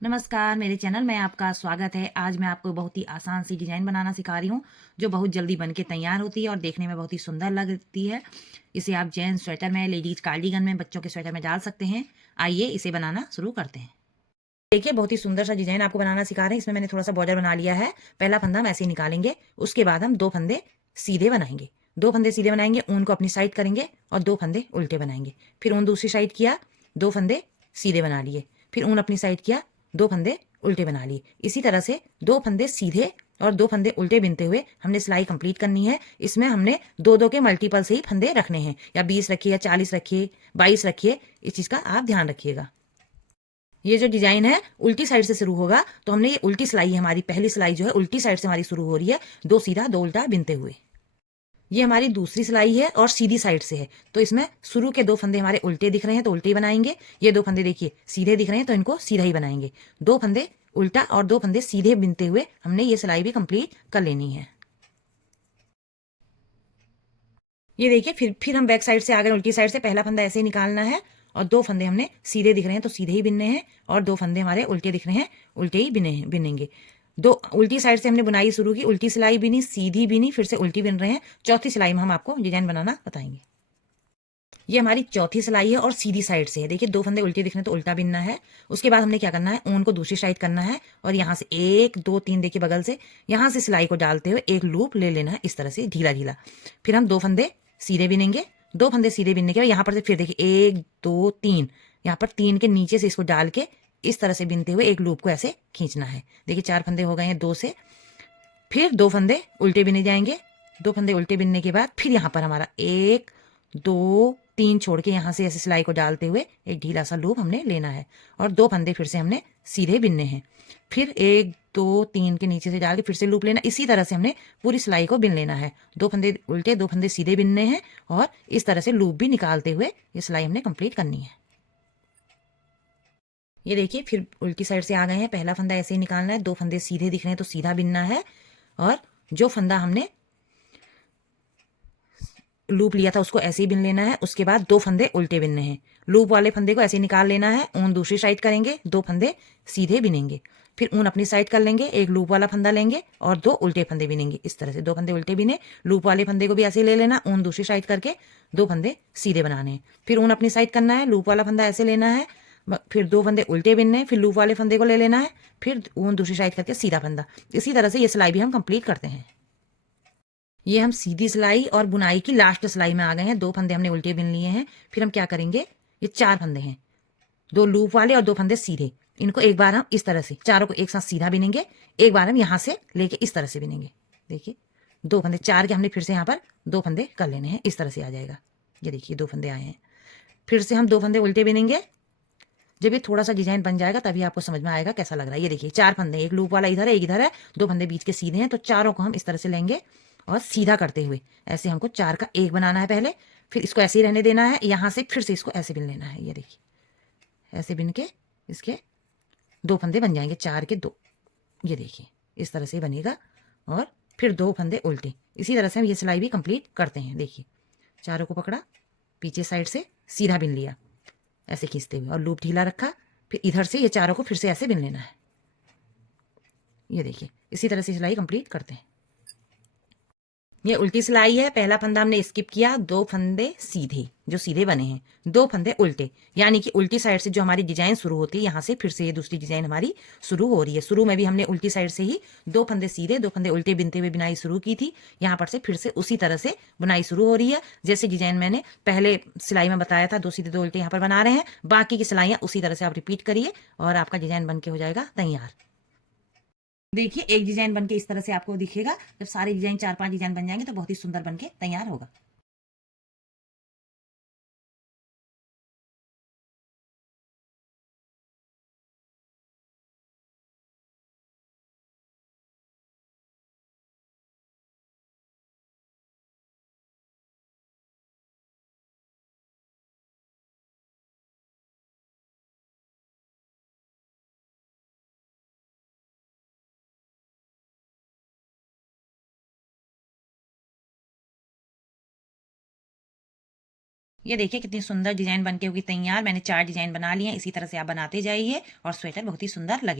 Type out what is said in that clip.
नमस्कार, मेरे चैनल में आपका स्वागत है। आज मैं आपको बहुत ही आसान सी डिज़ाइन बनाना सिखा रही हूँ, जो बहुत जल्दी बनके तैयार होती है और देखने में बहुत ही सुंदर लगती है। इसे आप जेंट्स स्वेटर में, लेडीज़ कार्डिगन में, बच्चों के स्वेटर में डाल सकते हैं। आइए इसे बनाना शुरू करते हैं। देखिए, बहुत ही सुंदर सा डिज़ाइन आपको बनाना सिखा रहे हैं। इसमें मैंने थोड़ा-सा बॉर्डर बना लिया है। पहला फंदा हम ऐसे ही निकालेंगे, उसके बाद हम 2 फंदे सीधे बनाएँगे। 2 फंदे सीधे बनाएँगे, ऊन को अपनी साइड करेंगे और 2 फंदे उल्टे बनाएँगे। फिर ऊन दूसरी साइड किया, 2 फंदे सीधे बना लिए। फिर ऊन अपनी साइड किया, 2 फंदे उल्टे बना लिए। इसी तरह से 2 फंदे सीधे और 2 फंदे उल्टे बिनते हुए हमने सिलाई कंप्लीट करनी है। इसमें हमने 2-2 के मल्टीपल से ही फंदे रखने हैं, या 20 रखिए या 40 रखिए, 22 रखिए। इस चीज़ का आप ध्यान रखिएगा। ये जो डिजाइन है उल्टी साइड से शुरू होगा, तो हमने ये उल्टी सिलाई है, हमारी पहली सिलाई जो है उल्टी साइड से हमारी शुरू हो रही है, 2 सीधा 2 उल्टा बिनते हुए। ये हमारी दूसरी सिलाई है और सीधी साइड से है, तो इसमें शुरू के 2 फंदे हमारे उल्टे दिख रहे हैं तो उल्टे ही बनाएंगे। ये 2 फंदे देखिए सीधे दिख रहे हैं तो इनको सीधा ही बनाएंगे। 2 फंदे उल्टा और 2 फंदे सीधे बिनते हुए हमने ये सिलाई भी कंप्लीट कर लेनी है। ये देखिए, फिर हम बैक साइड से आ गए उल्टी साइड से। पहला फंदा ऐसे ही निकालना है और 2 फंदे हमने सीधे दिख रहे हैं तो सीधे ही बिनने हैं, और 2 फंदे हमारे उल्टे दिख रहे हैं, उल्टे ही बिनेंगे। दो उल्टी साइड से हमने बुनाई शुरू की, उल्टी सिलाई बिनी, सीधी बिनी, फिर से उल्टी बिन रहे हैं। चौथी सिलाई में हम आपको डिजाइन बनाना बताएंगे। ये हमारी चौथी सिलाई है और सीधी साइड से है। देखिए, 2 फंदे उल्टे दिख रहे हैं तो उल्टा बिनना है। उसके बाद हमने क्या करना है, ऊन को दूसरी साइड करना है और यहाँ से 1 2 3 देखिए बगल से, यहाँ से सिलाई को डालते हुए एक लूप ले लेना है, इस तरह से ढीला ढीला। फिर हम 2 फंदे सीधे बिनेंगे। 2 फंदे सीधे बिनने के बाद यहाँ पर से फिर देखिए 1 2 3, यहाँ पर 3 के नीचे से इसको डाल के इस तरह से बिनते हुए एक लूप को ऐसे खींचना है। देखिए 4 फंदे हो गए हैं 2 से। फिर 2 फंदे उल्टे बिने जाएंगे। 2 फंदे उल्टे बिनने के बाद फिर यहाँ पर हमारा 1 2 3 छोड़ के यहाँ से ऐसे सिलाई को डालते हुए एक ढीला सा लूप हमने लेना है, और 2 फंदे फिर से हमने सीधे बिनने हैं। फिर 1 2 3 के नीचे से डाल के फिर से लूप लेना। इसी तरह से हमने पूरी सिलाई को बिन लेना है। 2 फंदे उल्टे 2 फंदे सीधे बिनने हैं, और इस तरह से लूप भी निकालते हुए ये सिलाई हमने कंप्लीट करनी है। ये देखिए, फिर उल्टी साइड से आ गए हैं। पहला फंदा ऐसे ही निकालना है, 2 फंदे सीधे दिख रहे हैं तो सीधा बिनना है, और जो फंदा हमने लूप लिया था उसको ऐसे ही बिन लेना है। उसके बाद 2 फंदे उल्टे बिनने हैं। लूप वाले फंदे को ऐसे निकाल लेना है, ऊन दूसरी साइड करेंगे, 2 फंदे सीधे बिनेंगे। फिर ऊन अपनी साइड कर लेंगे, एक लूप वाला फंदा लेंगे और 2 उल्टे फंदे बिनेंगे। इस तरह से 2 फंदे उल्टे बिने, लूप वाले फंदे को भी ऐसे ले लेना, ऊन दूसरी साइड करके 2 फंदे सीधे बनाने हैं। फिर ऊन अपनी साइड करना है, लूप वाला फंदा ऐसे लेना है, फिर 2 फंदे उल्टे बिनने हैं, फिर लूप वाले फंदे को ले लेना है, फिर ऊन दूसरी साइड करके सीधा फंदा। इसी तरह से ये सिलाई भी हम कंप्लीट करते हैं। ये हम सीधी सिलाई और बुनाई की लास्ट सिलाई में आ गए हैं। 2 फंदे हमने उल्टे बिन लिए हैं। फिर हम क्या करेंगे, ये 4 फंदे हैं, 2 लूप वाले और 2 फंदे सीधे। इनको एक बार हम इस तरह से चारों को एक साथ सीधा बिनेंगे, एक बार हम यहाँ से लेके इस तरह से बिनेंगे। देखिए, 2 फंदे 4 के हमने फिर से यहाँ पर 2 फंदे कर लेने हैं, इस तरह से आ जाएगा। ये देखिए 2 फंदे आए हैं। फिर से हम 2 फंदे उल्टे बिनेंगे। जब ये थोड़ा सा डिजाइन बन जाएगा तभी आपको समझ में आएगा कैसा लग रहा है। ये देखिए 4 फंदे, एक लूप वाला इधर है, एक इधर है, 2 फंदे बीच के सीधे हैं, तो चारों को हम इस तरह से लेंगे और सीधा करते हुए ऐसे हमको 4 का एक बनाना है पहले। फिर इसको ऐसे ही रहने देना है, यहाँ से फिर से इसको ऐसे बिन लेना है। ये देखिए, ऐसे बिन के इसके 2 फंदे बन जाएंगे, 4 के 2। ये देखिए इस तरह से बनेगा, और फिर 2 फंदे उल्टे। इसी तरह से हम ये सिलाई भी कंप्लीट करते हैं। देखिए, चारों को पकड़ा, पीछे साइड से सीधा बिन लिया ऐसे खींचते हुए, और लूप ढीला रखा। फिर इधर से ये चारों को फिर से ऐसे बिन लेना है। ये देखिए, इसी तरह से सिलाई कंप्लीट करते हैं। ये उल्टी सिलाई है। पहला फंदा हमने स्किप किया, 2 फंदे सीधे जो सीधे बने हैं, 2 फंदे उल्टे, यानी कि उल्टी साइड से जो हमारी डिजाइन शुरू होती है, यहाँ से फिर से ये दूसरी डिजाइन हमारी शुरू हो रही है। शुरू में भी हमने उल्टी साइड से ही 2 फंदे सीधे 2 फंदे उल्टे बिनते हुए बुनाई शुरू की थी। यहाँ पर से फिर से उसी तरह से बुनाई शुरू हो रही है, जैसे डिजाइन मैंने पहले सिलाई में बताया था। 2 सीधे 2 उल्टे यहाँ पर बना रहे हैं। बाकी की सिलाइयाँ उसी तरह से आप रिपीट करिए और आपका डिजाइन बन के हो जाएगा तैयार। देखिए, एक डिजाइन बनके इस तरह से आपको दिखेगा। जब सारे डिजाइन 4-5 डिजाइन बन जाएंगे तो बहुत ही सुंदर बनके तैयार होगा। ये देखिए कितनी सुंदर डिजाइन बनके होगी तैयार। मैंने 4 डिजाइन बना लिए हैं। इसी तरह से आप बनाते जाइए और स्वेटर बहुत ही सुंदर लगे।